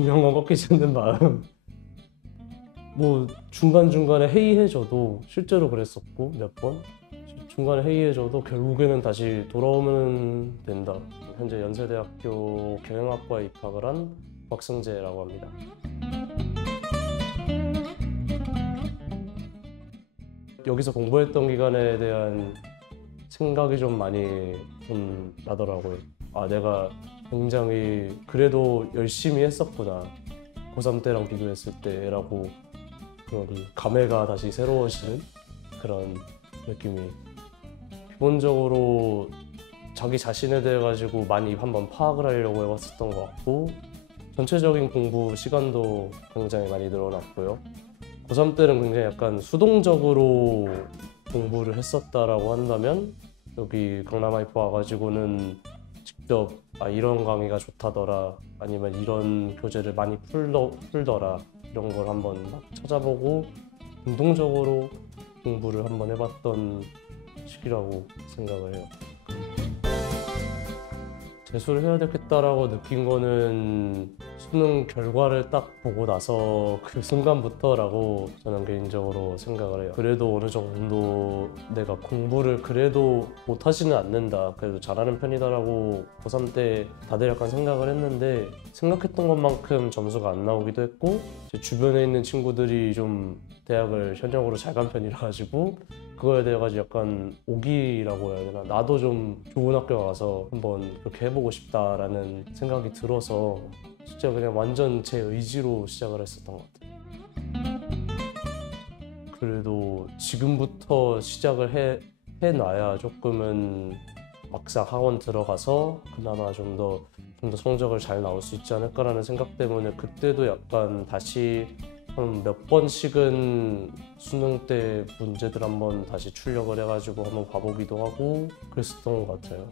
영어 꺾이지 않는 마음. 뭐 중간중간에 회의해줘도 실제로 그랬었고 몇 번 중간에 회의해줘도 결국에는 다시 돌아오면 된다. 현재 연세대학교 경영학과에 입학을 한 곽승재라고 합니다. 여기서 공부했던 기간에 대한 생각이 좀 많이 좀 나더라고요. 아, 내가 굉장히 그래도 열심히 했었구나. 고3 때랑 비교했을 때라고 그런 감회가 다시 새로워지는 그런 느낌이 기본적으로 자기 자신에 대해 가지고 많이 한번 파악을 하려고 해봤었던 것 같고 전체적인 공부 시간도 굉장히 많이 늘어났고요. 고3 때는 굉장히 약간 수동적으로 공부를 했었다라고 한다면 여기 강남하이퍼 와가지고는 직접 이런 강의가 좋다더라 아니면 이런 교재를 많이 풀더라 이런 걸 한번 막 찾아보고 능동적으로 공부를 한번 해봤던 시기라고 생각을 해요. 재수를 해야 되겠다라고 느낀 거는 수능 결과를 딱 보고 나서 그 순간부터라고 저는 개인적으로 생각을 해요. 그래도 어느 정도 내가 공부를 그래도 못하지는 않는다, 그래도 잘하는 편이다라고 고3 때 다들 약간 생각을 했는데 생각했던 것만큼 점수가 안 나오기도 했고 제 주변에 있는 친구들이 좀 대학을 현역으로 잘 간 편이라 가지고 그거에 대해 가지고 약간 오기라고 해야 되나, 나도 좀 좋은 학교 가서 한번 그렇게 해보고 싶다라는 생각이 들어서 진짜 그냥 완전 제 의지로 시작을 했었던 것 같아요. 그래도 지금부터 시작을 해놔야 조금은 막상 학원 들어가서 그나마 좀 더 성적을 잘 나올 수 있지 않을까라는 생각 때문에 그때도 약간 다시 한 몇 번씩은 수능 때 문제들 한번 다시 출력을 해가지고 한번 봐보기도 하고 그랬었던 것 같아요.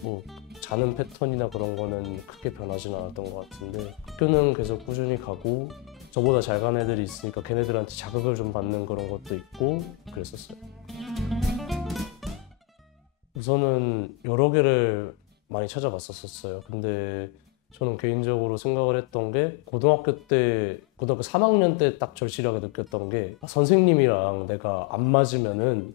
뭐 자는 패턴이나 그런 거는 크게 변하진 않았던 것 같은데 학교는 계속 꾸준히 가고 저보다 잘 간 애들이 있으니까 걔네들한테 자극을 좀 받는 그런 것도 있고 그랬었어요. 우선은 여러 개를 많이 찾아봤었어요. 근데 저는 개인적으로 생각을 했던 게 고등학교 3학년 때 딱 절실하게 느꼈던 게 선생님이랑 내가 안 맞으면은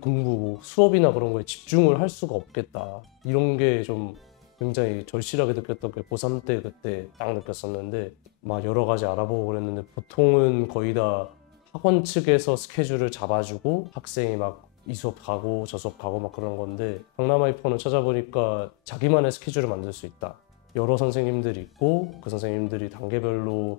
공부, 수업이나 그런 거에 집중을 할 수가 없겠다. 이런 게 좀 굉장히 절실하게 느꼈던 게 고3 때 그때 딱 느꼈었는데 막 여러 가지 알아보고 그랬는데 보통은 거의 다 학원 측에서 스케줄을 잡아주고 학생이 막 이 수업 가고 저 수업 가고 막 그런 건데 강남하이퍼는 찾아보니까 자기만의 스케줄을 만들 수 있다. 여러 선생님들이 있고 그 선생님들이 단계별로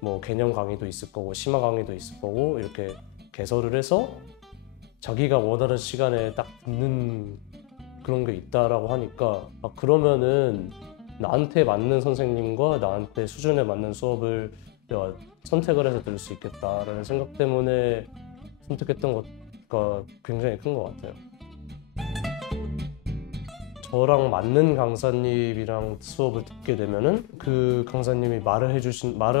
뭐 개념 강의도 있을 거고 심화 강의도 있을 거고 이렇게 개설을 해서 자기가 원하는 시간에 딱 듣는 그런 게 있다라고 하니까 그러면은 나한테 맞는 선생님과 나한테 수준에 맞는 수업을 내가 선택을 해서 들을 수 있겠다라는 생각 때문에 선택했던 것가 굉장히 큰 것 같아요. 저랑 맞는 강사님이랑 수업을 듣게 되면은 그 강사님이 말을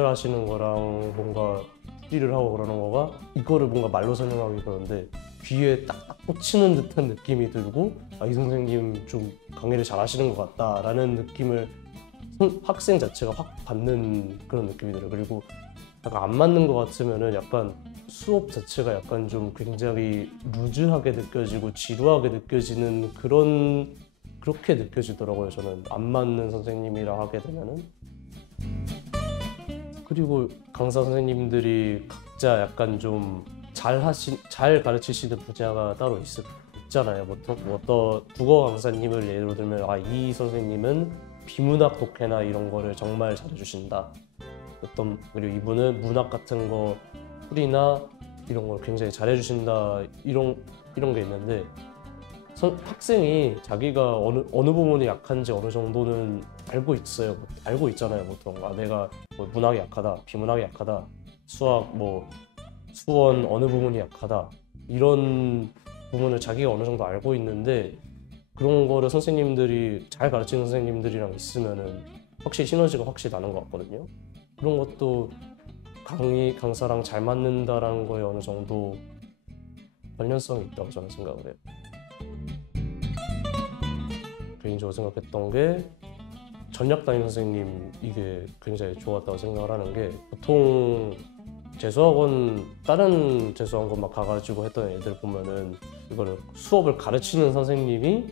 하시는 거랑 뭔가 풀이를 하고 그러는 거가 이거를 뭔가 말로 설명하기 그런데 귀에 딱딱 꽂히는 듯한 느낌이 들고 이 선생님 좀 강의를 잘 하시는 것 같다라는 느낌을 학생 자체가 확 받는 그런 느낌이 들어요. 그리고 약간 안 맞는 것 같으면은 약간 수업 자체가 약간 좀 굉장히 루즈하게 느껴지고 지루하게 느껴지는 그렇게 느껴지더라고요. 저는 안 맞는 선생님이랑 하게 되면은. 그리고 강사 선생님들이 각자 약간 좀 잘 가르치시는 분야가 따로 있잖아요. 보통 어떤 국어 강사님을 예로 들면 이 선생님은 비문학 독해나 이런 거를 정말 잘해주신다. 그리고 이분은 문학 같은 거 풀이나 이런 걸 굉장히 잘해주신다. 이런 게 있는데 학생이 자기가 어느 부분이 약한지 어느 정도는 알고 있어요. 알고 있잖아요, 보통. 내가 뭐 문학이 약하다, 비문학이 약하다, 수학, 뭐 수원 어느 부분이 약하다 이런 부분을 자기가 어느 정도 알고 있는데 그런 거를 선생님들이 잘 가르치는 선생님들이랑 있으면은 확실히 시너지가 확실히 나는 것 같거든요. 그런 것도 강사랑 잘 맞는다라는 거에 어느 정도 관련성이 있다고 저는 생각을 해요. 개인적으로 생각했던 게 전략 담임 선생님 이게 굉장히 좋았다고 생각을 하는 게 보통 재수학원 다른 재수학원만 가가지고 했던 애들 보면은 이거를 수업을 가르치는 선생님이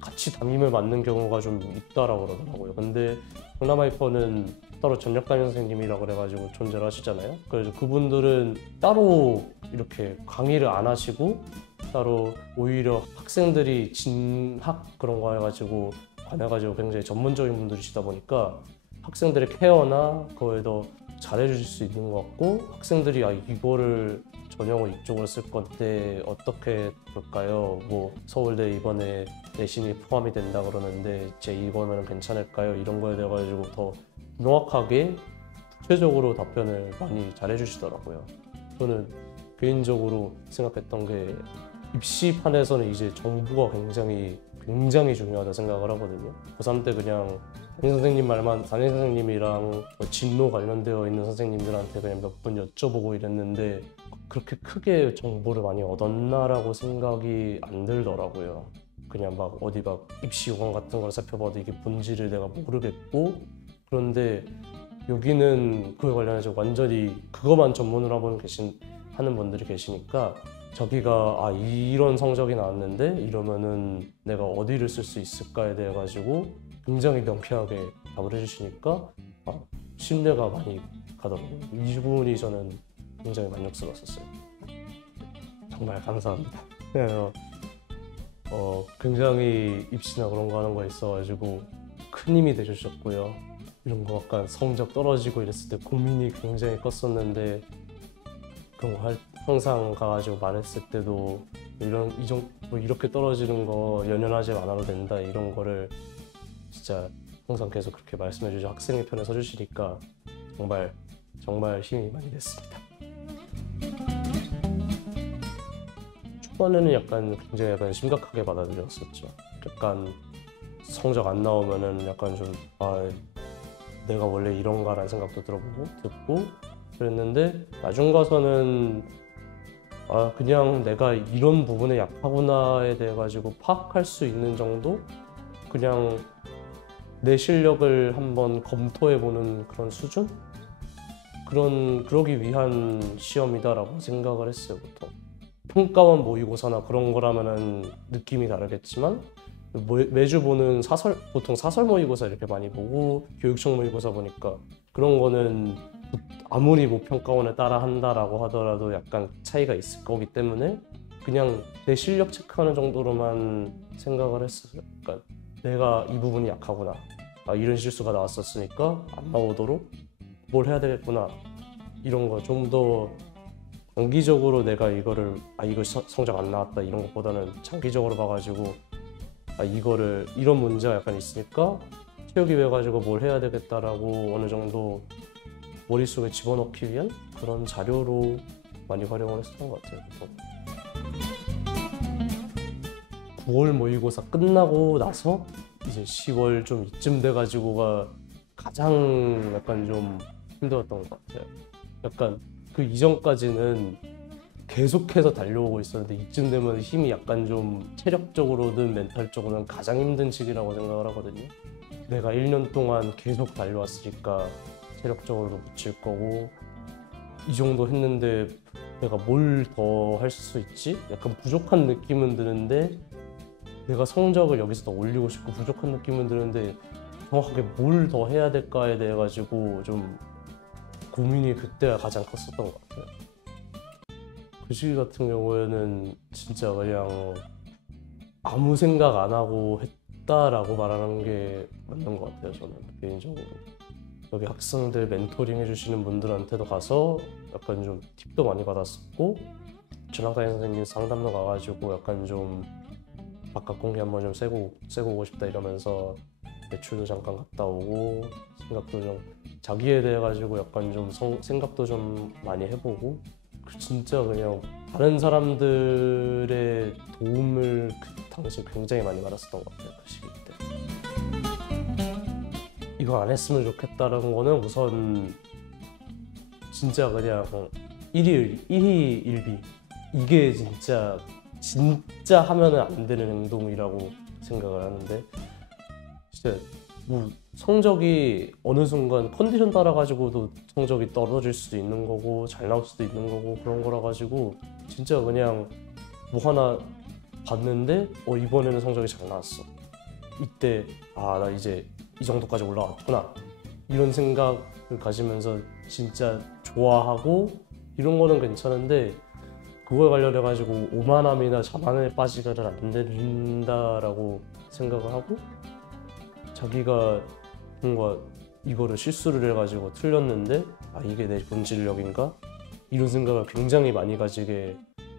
같이 담임을 맡는 경우가 좀 있다라고 그러더라고요. 근데 경남하이퍼는 따로 전략 담임 선생님이라고 그래가지고 존재를 하시잖아요. 그래서 그분들은 따로 이렇게 강의를 안 하시고 따로 오히려 학생들이 진학 그런 거 해가지고 안 해가지고 굉장히 전문적인 분들이시다 보니까 학생들의 케어나 그거에 더 잘해주실 수 있는 것 같고 학생들이 이거를 전형을 이쪽으로 쓸 건데 어떻게 볼까요? 뭐 서울대 이번에 내신이 포함이 된다 그러는데 제2번은 괜찮을까요? 이런 거에 대해 가지고 더 명확하게 구체적으로 답변을 많이 잘해주시더라고요. 저는 개인적으로 생각했던 게 입시판에서는 이제 정보가 굉장히 중요하다 생각을 하거든요. 고3 때 그냥 담임 선생님이랑 뭐 진로 관련되어 있는 선생님들한테 그냥 몇 번 여쭤보고 이랬는데 그렇게 크게 정보를 많이 얻었나라고 생각이 안 들더라고요. 그냥 막 어디 막 입시 요강 같은 걸 살펴봐도 이게 본질을 내가 모르겠고 그런데 여기는 그에 관련해서 완전히 그것만 전문으로 하는 분들이 계시니까 저기가 이런 성적이 나왔는데 이러면은 내가 어디를 쓸 수 있을까에 대해 가지고 굉장히 명쾌하게 답을 해주시니까 신뢰가 많이 가더라고요. 이 부분이 저는 굉장히 만족스러웠었어요. 정말 감사합니다. 굉장히 입시나 그런 거 하는 거에 있어가지고 큰 힘이 되주셨고요. 이런 거 약간 성적 떨어지고 이랬을 때 고민이 굉장히 컸었는데 그런 거 항상 가가지고 말했을 때도 이렇게 떨어지는 거 연연하지 않아도 된다 이런 거를 진짜 항상 계속 그렇게 말씀해 주시고 학생의 편에 서주시니까 정말 힘이 많이 됐습니다. 초반에는 굉장히 심각하게 받아들였었죠. 약간 성적 안 나오면은 약간 좀 내가 원래 이런가라는 생각도 듣고 그랬는데 나중 가서는 그냥 내가 이런 부분에 약하구나에 대해 가지고 파악할 수 있는 정도? 그냥 내 실력을 한번 검토해보는 그런 수준? 그러기 위한 시험이다라고 생각을 했어요, 보통. 평가원 모의고사나 그런 거라면은 느낌이 다르겠지만 매주 보는 보통 사설 모의고사 이렇게 많이 보고 교육청 모의고사 보니까 그런 거는 아무리 뭐 평가원을 따라 한다라고 하더라도 약간 차이가 있을 거기 때문에 그냥 내 실력 체크하는 정도로만 생각을 했어요. 그러니까 내가 이 부분이 약하구나. 이런 실수가 나왔었으니까 안 나오도록 뭘 해야 되겠구나. 이런 거 좀 더 장기적으로 내가 이거 성적 안 나왔다 이런 것보다는 장기적으로 봐가지고 이런 문제가 약간 있으니까 채우기 위해 가지고 뭘 해야 되겠다라고 어느 정도 머릿속에 집어넣기 위한 그런 자료로 많이 활용을 했었던 것 같아요. 9월 모의고사 끝나고 나서 이제 10월 좀 이쯤 돼가지고가 가장 약간 좀 힘들었던 것 같아요. 약간 그 이전까지는 계속해서 달려오고 있었는데 이쯤 되면 힘이 약간 좀 체력적으로든 멘탈적으로는 가장 힘든 시기라고 생각을 하거든요. 내가 1년 동안 계속 달려왔으니까 체력적으로도 붙일 거고 이 정도 했는데 내가 뭘 더 할 수 있지? 약간 부족한 느낌은 드는데 내가 성적을 여기서 더 올리고 싶고 부족한 느낌은 드는데 정확하게 뭘 더 해야 될까에 대해 가지고 좀 고민이 그때가 가장 컸었던 것 같아요. 그 시기 같은 경우에는 진짜 그냥 아무 생각 안 하고 했다라고 말하는 게 맞는 것 같아요. 저는 개인적으로 여기 학생들 멘토링 해주시는 분들한테도 가서 약간 좀 팁도 많이 받았었고 전학다닌 선생님 상담도 가가지고 약간 좀 바깥 공기 한번 좀 쐬고 오고 싶다 이러면서 외출도 잠깐 갔다 오고 생각도 좀 자기에 대해 가지고 약간 좀 생각도 좀 많이 해보고 진짜 그냥 다른 사람들의 도움을 그 당시에 굉장히 많이 받았었던 것 같아요. 그 시기 때 이거 안 했으면 좋겠다라는 거는 우선 진짜 그냥 일희일비 이게 진짜 하면은 안 되는 행동이라고 생각을 하는데 진짜 뭐 성적이 어느 순간 컨디션 따라 가지고도 성적이 떨어질 수도 있는 거고 잘 나올 수도 있는 거고 그런 거라 가지고 진짜 그냥 뭐 하나 봤는데 이번에는 성적이 잘 나왔어. 이때 나 이제 이 정도까지 올라왔구나 이런 생각을 가지면서 진짜 좋아하고 이런 거는 괜찮은데 그거에 관련해 가지고 오만함이나 자만에 빠지가는 안 된다라고 생각을 하고 자기가 뭔가 이거를 실수를 해가지고 틀렸는데 이게 내 본질력인가? 이런 생각을 굉장히 많이 가지게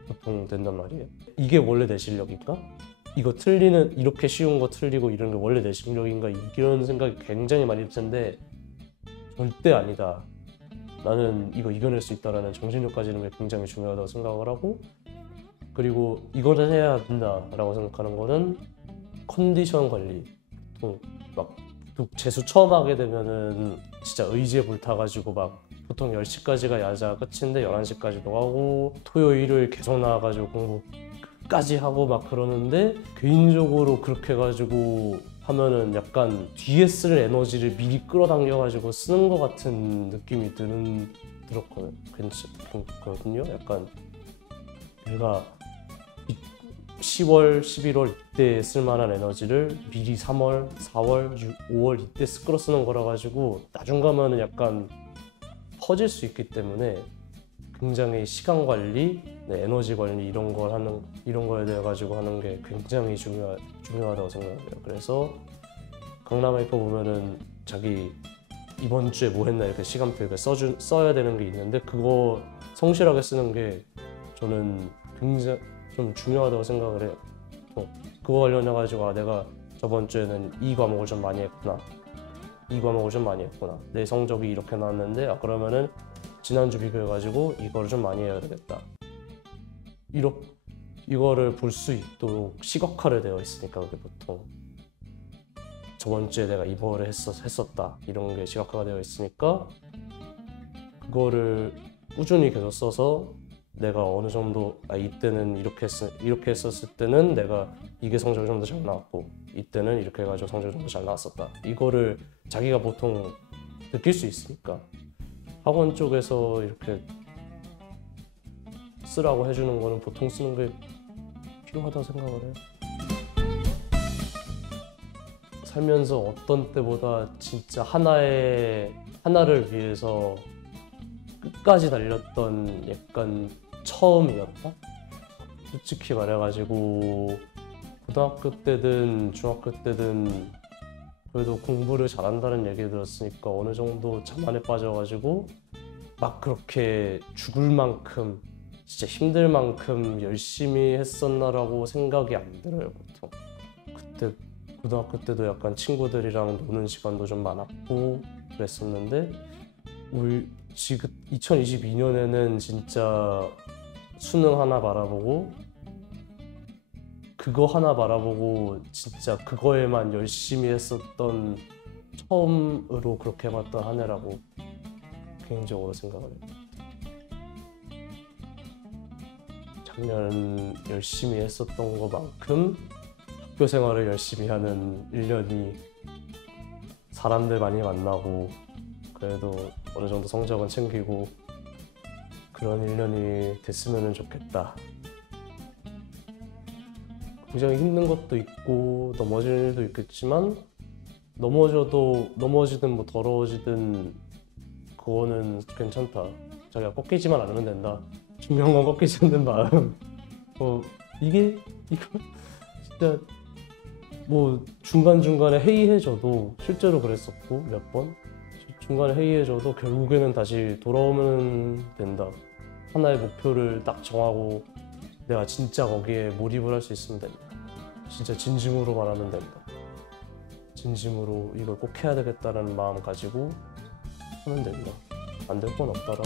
보통 된단 말이에요. 이게 원래 내 실력인가? 이거 틀리는 이렇게 쉬운 거 틀리고 이런 게 원래 내 실력인가? 이런 생각이 굉장히 많이 들 텐데 절대 아니다. 나는 이거 이겨낼 수 있다라는 정신력 가지는 게 굉장히 중요하다고 생각을 하고 그리고 이거는 해야 된다라고 생각하는 거는 컨디션 관리. 보통 막 재수 처음 하게 되면은 진짜 의지에 불타가지고 막 보통 10시까지가 야자 끝인데 11시까지도 하고 토요일 일요일 계속 나와가지고 공부까지 하고 막 그러는데 개인적으로 그렇게 해가지고 하면은 약간 뒤에 쓸 에너지를 미리 끌어당겨가지고 쓰는 것 같은 느낌이 들었거든요. 약간 내가 10월, 11월 이때 쓸만한 에너지를 미리 3월, 4월, 5월 이때 끌어 쓰는 거라 가지고 나중 가면은 약간 퍼질 수 있기 때문에 굉장히 시간 관리, 에너지 관리 이런 거에 대해 가지고 하는 게 굉장히 중요하다고 생각해요. 그래서 강남에이퍼 보면은 자기 이번 주에 뭐 했나 이렇게 시간표 이렇게 써야 되는 게 있는데 그거 성실하게 쓰는 게 저는 굉장히 좀 중요하다고 생각을 해요. 그거 관련해가지고 내가 저번 주에는 이 과목을 좀 많이 했구나. 내 성적이 이렇게 나왔는데 그러면은 지난주 비교해가지고 이거를 좀 많이 해야 되겠다. 이거를 볼 수 있도록 시각화를 되어 있으니까 그게 보통 저번 주에 내가 이거를 했었다 이런 게 시각화가 되어 있으니까 그거를 꾸준히 계속 써서 내가 어느 정도 이때는 이렇게 했었을 때는 내가 이게 성적이 좀 더 잘 나왔고 이때는 이렇게 해가지고 성적이 좀 더 잘 나왔었다. 이거를 자기가 보통 느낄 수 있으니까 학원 쪽에서 이렇게 쓰라고 해주는 거는 보통 쓰는 게 필요하다고 생각을 해요. 살면서 어떤 때보다 진짜 하나를 위해서 끝까지 달렸던 약간 처음이었다? 솔직히 말해가지고 고등학교 때든 중학교 때든 그래도 공부를 잘한다는 얘기 들었으니까 어느 정도 자만에 빠져가지고 막 그렇게 죽을 만큼 진짜 힘들 만큼 열심히 했었나라고 생각이 안 들어요. 보통 그때 고등학교 때도 약간 친구들이랑 노는 시간도 좀 많았고 그랬었는데 지금 2022년에는 진짜 수능 하나 바라보고 그거 하나 바라보고 진짜 그거에만 열심히 했었던 처음으로 그렇게 해봤던 한 해라고 개인적으로 생각을 해요. 작년 열심히 했었던 것만큼 학교 생활을 열심히 하는 1년이 사람들 많이 만나고 그래도 어느 정도 성적은 챙기고 그런 1년이 됐으면 좋겠다. 굉장히 힘든 것도 있고 넘어질 일도 있겠지만 넘어지든 뭐 더러워지든 그거는 괜찮다. 자기가 꺾이지만 않으면 된다. 중요한 건 꺾이지 않는 마음. 이거 진짜 뭐 중간중간에 회의해줘도 실제로 그랬었고 몇 번 중간에 회의해줘도 결국에는 다시 돌아오면 된다. 하나의 목표를 딱 정하고 내가 진짜 거기에 몰입을 할 수 있으면 된다. 진짜 진심으로 말하면 된다. 진심으로 이걸 꼭 해야 되겠다는 마음 가지고 하면 된다. 안 될 건 없다라고.